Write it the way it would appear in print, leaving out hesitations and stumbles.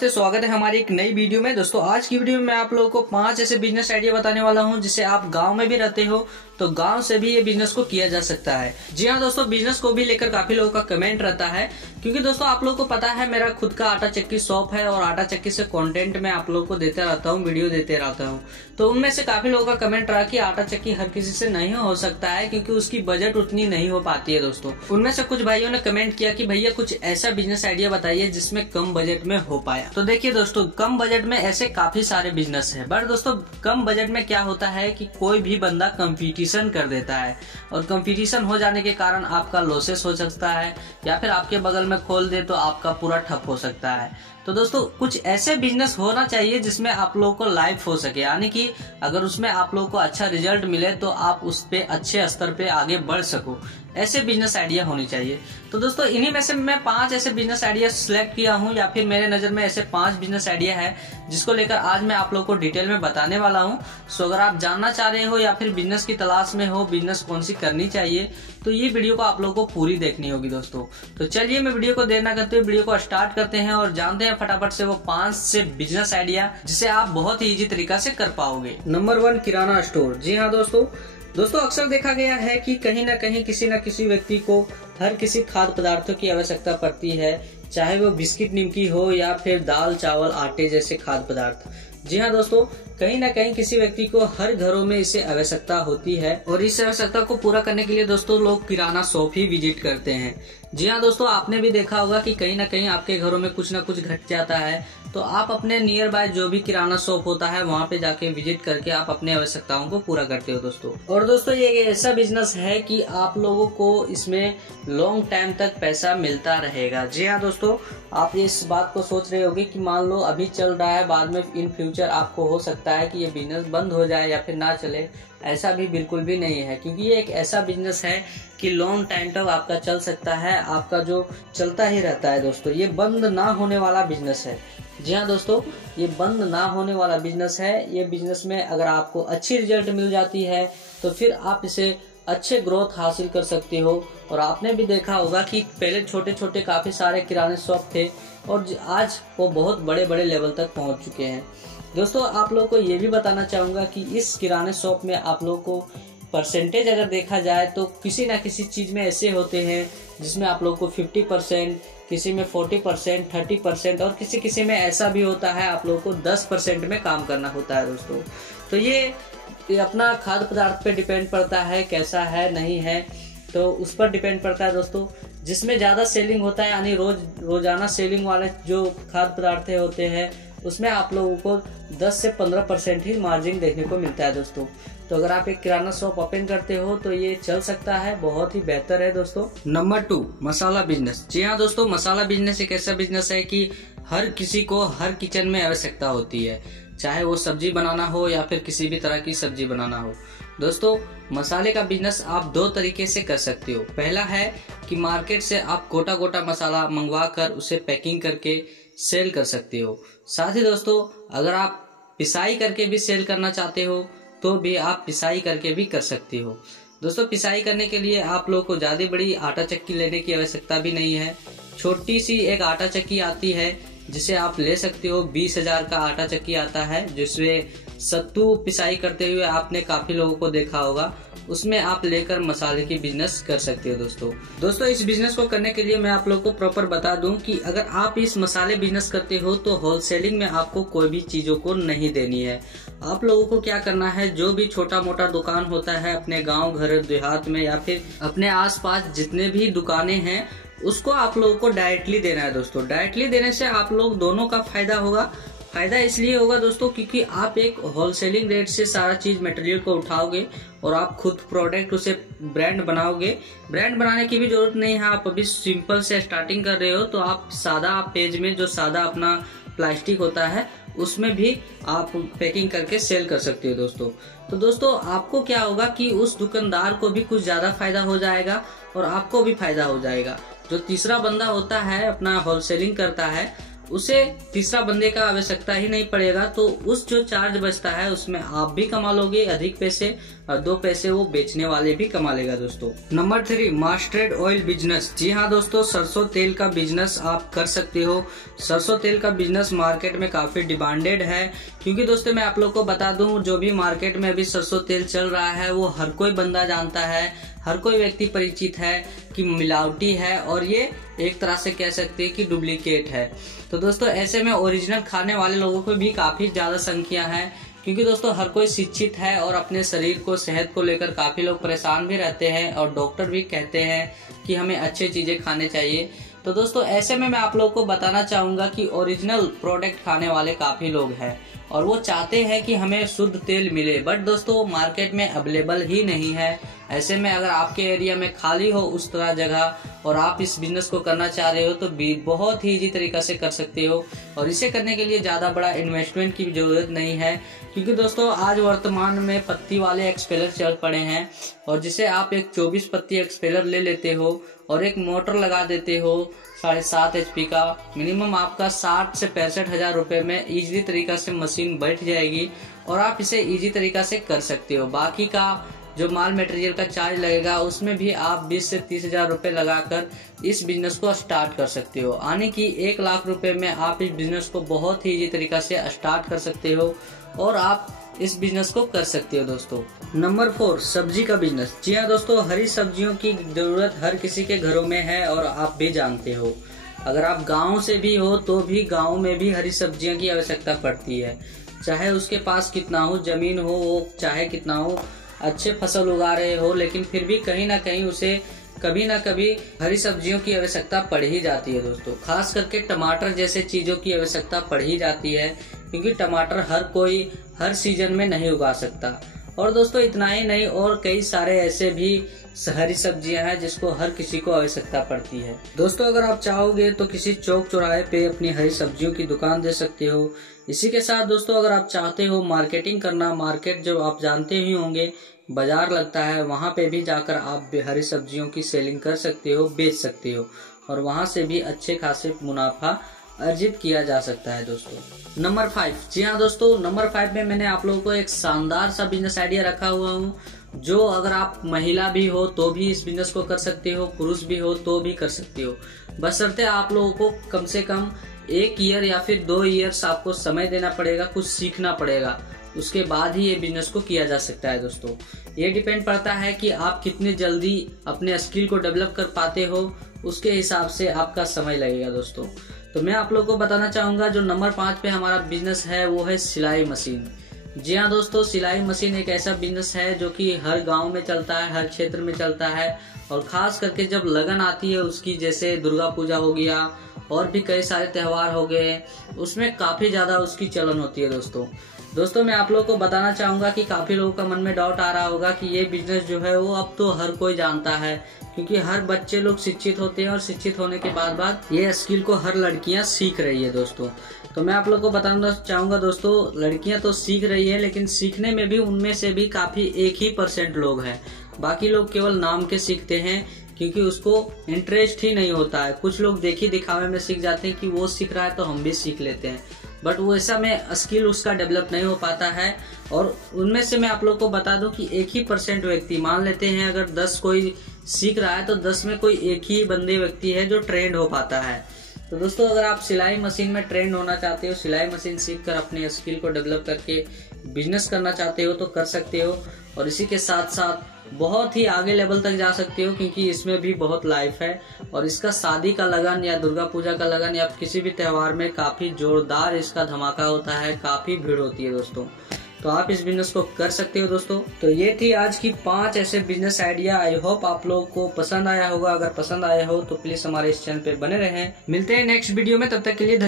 नमस्ते, स्वागत है हमारी एक नई वीडियो में। दोस्तों आज की वीडियो में मैं आप लोगों को 5 ऐसे बिजनेस आइडिया बताने वाला हूं जिसे आप गांव में भी रहते हो तो गांव से भी ये बिजनेस को किया जा सकता है। जी हाँ दोस्तों, बिजनेस को भी लेकर काफी लोगों का कमेंट रहता है क्योंकि दोस्तों आप लोगों को पता है मेरा खुद का आटा चक्की शॉप है और आटा चक्की से कंटेंट मैं आप लोगों को देते रहता हूँ, वीडियो देते रहता हूँ। तो उनमें से काफी लोगों का कमेंट रहा कि आटा चक्की हर किसी से नहीं हो सकता है क्योंकि उसकी बजट उतनी नहीं हो पाती है। दोस्तों उनमें से कुछ भाइयों ने कमेंट किया कि भैया कुछ ऐसा बिजनेस आइडिया बताइए जिसमें कम बजट में हो पाया। तो देखिए दोस्तों, कम बजट में ऐसे काफी सारे बिजनेस है, बट दोस्तों कम बजट में क्या होता है कि कोई भी बंदा कंपटीशन कर देता है और कंपटीशन हो जाने के कारण आपका लॉसेस हो सकता है या फिर आपके बगल में खोल दे तो आपका पूरा ठप हो सकता है। तो दोस्तों कुछ ऐसे बिजनेस होना चाहिए जिसमें आप लोगों को लाइफ हो सके, यानी कि अगर उसमें आप लोगों को अच्छा रिजल्ट मिले तो आप उस पे अच्छे स्तर पे आगे बढ़ सको, ऐसे बिजनेस आइडिया होनी चाहिए। तो दोस्तों इन्हीं में से मैं 5 ऐसे बिजनेस आइडिया सिलेक्ट किया हूं, या फिर मेरे नजर में ऐसे 5 बिजनेस आइडिया है जिसको लेकर आज मैं आप लोगों को डिटेल में बताने वाला हूं। सो अगर आप जानना चाह रहे हो या फिर बिजनेस की तलाश में हो, बिजनेस कौन सी करनी चाहिए, तो ये वीडियो को आप लोगों को पूरी देखनी होगी दोस्तों। तो चलिए मैं वीडियो को देर ना करते हुए वीडियो को स्टार्ट करते हैं और जानते हैं फटाफट से वो 5 से बिजनेस आइडिया जिसे आप बहुत ही इजी तरीका से कर पाओगे। नंबर 1, किराना स्टोर। जी हाँ दोस्तों अक्सर देखा गया है कि कहीं ना कहीं किसी न किसी व्यक्ति को हर किसी खाद्य पदार्थों की आवश्यकता पड़ती है, चाहे वो बिस्किट निमकी हो या फिर दाल चावल आटे जैसे खाद्य पदार्थ। जी हाँ दोस्तों, कहीं ना कहीं किसी व्यक्ति को हर घरों में इसे आवश्यकता होती है और इस आवश्यकता को पूरा करने के लिए दोस्तों लोग किराना शॉप ही विजिट करते हैं। जी हाँ दोस्तों, आपने भी देखा होगा कि कहीं ना कहीं आपके घरों में कुछ ना कुछ घट जाता है तो आप अपने नियर बाय जो भी किराना शॉप होता है वहाँ पे जाके विजिट करके आप अपने आवश्यकताओं को पूरा करते हो दोस्तों। और दोस्तों ये ऐसा बिजनेस है कि आप लोगों को इसमें लॉन्ग टाइम तक पैसा मिलता रहेगा। जी हाँ दोस्तों, आप इस बात को सोच रहे होगे कि मान लो अभी चल रहा है, बाद में इन फ्यूचर आपको हो सकता है कि ये बिजनेस बंद हो जाए या फिर ना चले। ऐसा भी बिल्कुल भी नहीं है क्योंकि ये एक ऐसा बिजनेस है कि लॉन्ग टाइम तक आपका चल सकता है, आपका जो चलता ही रहता है दोस्तों। ये बंद ना होने वाला बिजनेस है। जी हाँ दोस्तों, ये बंद ना होने वाला बिजनेस है। ये बिजनेस में अगर आपको अच्छी रिजल्ट मिल जाती है तो फिर आप इसे अच्छे ग्रोथ हासिल कर सकते हो। और आपने भी देखा होगा कि पहले छोटे छोटे काफी सारे किराने शॉप थे और आज वो बहुत बड़े बड़े लेवल तक पहुंच चुके हैं। दोस्तों आप लोग को ये भी बताना चाहूंगा कि इस किराने शॉप में आप लोग को परसेंटेज अगर देखा जाए तो किसी ना किसी चीज में ऐसे होते हैं जिसमें आप लोग को 50%, किसी में 40%, 30% और किसी किसी में ऐसा भी होता है आप लोगों को 10% में काम करना होता है दोस्तों। तो ये अपना खाद्य पदार्थ पे डिपेंड पड़ता है, कैसा है नहीं है तो उस पर डिपेंड पड़ता है दोस्तों। जिसमें ज्यादा सेलिंग होता है यानी रोजाना सेलिंग वाले जो खाद्य पदार्थ होते हैं उसमें आप लोगों को 10 से 15% ही मार्जिन देखने को मिलता है दोस्तों। तो अगर आप एक किराना शॉप ओपन करते हो तो ये चल सकता है, बहुत ही बेहतर है दोस्तों। नंबर 2, मसाला बिजनेस। जी हाँ दोस्तों, मसाला बिजनेस एक ऐसा बिजनेस है कि हर किसी को हर किचन में आवश्यकता होती है, चाहे वो सब्जी बनाना हो या फिर किसी भी तरह की सब्जी बनाना हो। दोस्तों मसाले का बिजनेस आप 2 तरीके से कर सकते हो। पहला है कि मार्केट से आप गोटा गोटा मसाला मंगवा कर उसे पैकिंग करके सेल कर सकते हो। साथ ही दोस्तों अगर आप पिसाई करके भी सेल करना चाहते हो तो भी आप पिसाई करके भी कर सकते हो। दोस्तों पिसाई करने के लिए आप लोगों को ज्यादा बड़ी आटा चक्की लेने की आवश्यकता भी नहीं है। छोटी सी एक आटा चक्की आती है जिसे आप ले सकते हो। 20,000 का आटा चक्की आता है जिसमें सत्तू पिसाई करते हुए आपने काफी लोगों को देखा होगा, उसमें आप लेकर मसाले की बिजनेस कर सकते हो दोस्तों इस बिजनेस को करने के लिए मैं आप लोगों को प्रॉपर बता दूं कि अगर आप इस मसाले बिजनेस करते हो तो होलसेलिंग में आपको कोई भी चीजों को नहीं देनी है। आप लोगों को क्या करना है, जो भी छोटा मोटा दुकान होता है अपने गांव घर देहात में या फिर अपने आसपास जितने भी दुकानें हैं उसको आप लोगों को डायरेक्टली देना है दोस्तों। डायरेक्टली देने से आप लोग दोनों का फायदा होगा। फायदा इसलिए होगा दोस्तों क्योंकि आप एक होलसेलिंग रेट से सारा चीज मटेरियल को उठाओगे और आप खुद प्रोडक्ट उसे ब्रांड बनाओगे। ब्रांड बनाने की भी जरूरत नहीं है, आप अभी सिंपल से स्टार्टिंग कर रहे हो तो आप सादा पेज में जो सादा अपना प्लास्टिक होता है उसमें भी आप पैकिंग करके सेल कर सकते हो दोस्तों। तो दोस्तों आपको क्या होगा कि उस दुकानदार को भी कुछ ज्यादा फायदा हो जाएगा और आपको भी फायदा हो जाएगा। जो तीसरा बंदा होता है अपना होलसेलिंग करता है उसे तीसरा बंदे का आवश्यकता ही नहीं पड़ेगा। तो उस जो चार्ज बचता है उसमें आप भी कमा लोगे अधिक पैसे और 2 पैसे वो बेचने वाले भी कमा लेगा दोस्तों। Number 3, mustard oil business. जी हाँ दोस्तों, सरसों तेल का बिजनेस आप कर सकते हो। सरसों तेल का बिजनेस मार्केट में काफी डिमांडेड है, क्योंकि दोस्तों मैं आप लोग को बता दूं, जो भी मार्केट में अभी सरसों तेल चल रहा है वो हर कोई बंदा जानता है, हर कोई व्यक्ति परिचित है कि मिलावटी है और ये एक तरह से कह सकते हैं कि डुप्लीकेट है। तो दोस्तों ऐसे में ओरिजिनल खाने वाले लोगों को भी काफी ज्यादा संख्या है, क्योंकि दोस्तों हर कोई शिक्षित है और अपने शरीर को, सेहत को लेकर काफी लोग परेशान भी रहते हैं और डॉक्टर भी कहते हैं कि हमें अच्छी चीजें खाने चाहिए। तो दोस्तों ऐसे में मैं आप लोगों को बताना चाहूंगा कि ओरिजिनल प्रोडक्ट खाने वाले काफी लोग हैं और वो चाहते हैं कि हमें शुद्ध तेल मिले, बट दोस्तों मार्केट में अवेलेबल ही नहीं है। ऐसे में अगर आपके एरिया में खाली हो उस तरह जगह और आप इस बिजनेस को करना चाह रहे हो तो बहुत ही इजी तरीका से कर सकते हो और इसे करने के लिए ज्यादा बड़ा इन्वेस्टमेंट की जरूरत नहीं है, क्योंकि दोस्तों आज वर्तमान में पत्ती वाले एक्सपेलर चल पड़े हैं और जिसे आप एक 24 पत्ती एक्सपेलर ले लेते हो और एक मोटर लगा देते हो 7.5 HP का, मिनिमम आपका 60 से 65 हजार रुपए में इजी तरीका से मशीन बैठ जाएगी और आप इसे इजी तरीका से कर सकते हो। बाकी का जो माल मटेरियल का चार्ज लगेगा उसमें भी आप 20 से 30 हजार रुपए लगाकर इस बिजनेस को स्टार्ट कर सकते हो। आने की 1 लाख रुपए में आप इस बिजनेस को बहुत ही इजी तरीका से स्टार्ट कर सकते हो और आप इस बिजनेस को कर सकते हो दोस्तों। नंबर 4, सब्जी का बिजनेस। जी हाँ दोस्तों, हरी सब्जियों की जरूरत हर किसी के घरों में है और आप भी जानते हो। अगर आप गांव से भी हो तो भी गांव में भी हरी सब्जियों की आवश्यकता पड़ती है, चाहे उसके पास कितना हो जमीन हो, वो चाहे कितना हो अच्छे फसल उगा रहे हो, लेकिन फिर भी कहीं ना कहीं उसे कभी ना कभी हरी सब्जियों की आवश्यकता पड़ ही जाती है दोस्तों। खास करके टमाटर जैसे चीजों की आवश्यकता पड़ ही जाती है, क्योंकि टमाटर हर कोई हर सीजन में नहीं उगा सकता। और दोस्तों इतना ही नहीं, और कई सारे ऐसे भी हरी सब्जियां हैं जिसको हर किसी को आवश्यकता पड़ती है। दोस्तों अगर आप चाहोगे तो किसी चौक चौराहे पे अपनी हरी सब्जियों की दुकान दे सकते हो। इसी के साथ दोस्तों अगर आप चाहते हो मार्केटिंग करना, मार्केट जो आप जानते ही होंगे बाजार लगता है, वहां पे भी जाकर आप हरी सब्जियों की सेलिंग कर सकते हो, बेच सकते हो और वहां से भी अच्छे खासे मुनाफा अर्जित किया जा सकता है दोस्तों। नंबर 5, जी हाँ दोस्तों, नंबर 5 में मैंने आप लोगों को एक शानदार सा बिजनेस आइडिया रखा हुआ हूँ, जो अगर आप महिला भी हो तो भी इस बिजनेस को कर सकते हो, पुरुष भी हो तो भी कर सकते हो। बशर्ते आप लोगों को कम से कम 1 ईयर या फिर 2 ईयर्स आपको समय देना पड़ेगा, कुछ सीखना पड़ेगा, उसके बाद ही ये बिजनेस को किया जा सकता है दोस्तों। ये डिपेंड पड़ता है कि आप कितनी जल्दी अपने स्किल को डेवलप कर पाते हो, उसके हिसाब से आपका समय लगेगा दोस्तों। तो मैं आप लोगों को बताना चाहूंगा जो नंबर 5 पे हमारा बिजनेस है वो है सिलाई मशीन। जी हाँ दोस्तों, सिलाई मशीन एक ऐसा बिजनेस है जो कि हर गांव में चलता है, हर क्षेत्र में चलता है और खास करके जब लगन आती है उसकी, जैसे दुर्गा पूजा हो गया और भी कई सारे त्योहार हो गए, उसमें काफी ज्यादा उसकी चलन होती है दोस्तों मैं आप लोगों को बताना चाहूंगा कि काफी लोगों का मन में डाउट आ रहा होगा कि ये बिजनेस जो है वो अब तो हर कोई जानता है, क्योंकि हर बच्चे लोग शिक्षित होते हैं और शिक्षित होने के बाद ये स्किल को हर लड़कियां सीख रही है दोस्तों। तो मैं आप लोग को बताना चाहूंगा दोस्तों, लड़कियां तो सीख रही है, लेकिन सीखने में भी उनमें से भी काफी 1% लोग हैं, बाकी लोग केवल नाम के सीखते हैं, क्योंकि उसको इंटरेस्ट ही नहीं होता है। कुछ लोग देखी दिखावे में सीख जाते हैं कि वो सीख रहा है तो हम भी सीख लेते हैं, बट वो ऐसा में स्किल उसका डेवलप नहीं हो पाता है। और उनमें से मैं आप लोग को बता दूं कि 1% व्यक्ति, मान लेते हैं अगर 10 कोई सीख रहा है तो 10 में कोई 1 ही बंदे व्यक्ति है जो ट्रेंड हो पाता है। तो दोस्तों अगर आप सिलाई मशीन में ट्रेंड होना चाहते हो, सिलाई मशीन सीख कर अपने स्किल को डेवलप करके बिजनेस करना चाहते हो तो कर सकते हो, और इसी के साथ साथ बहुत ही आगे लेवल तक जा सकते हो, क्योंकि इसमें भी बहुत लाइफ है और इसका शादी का लगन या दुर्गा पूजा का लगन या किसी भी त्योहार में काफी जोरदार इसका धमाका होता है, काफी भीड़ होती है दोस्तों। तो आप इस बिजनेस को कर सकते हो दोस्तों। तो ये थी आज की 5 ऐसे बिजनेस आइडिया। आई होप आप लोगों को पसंद आया होगा। अगर पसंद आया हो तो प्लीज हमारे इस चैनल पे बने रहें। मिलते हैं नेक्स्ट वीडियो में, तब तक के लिए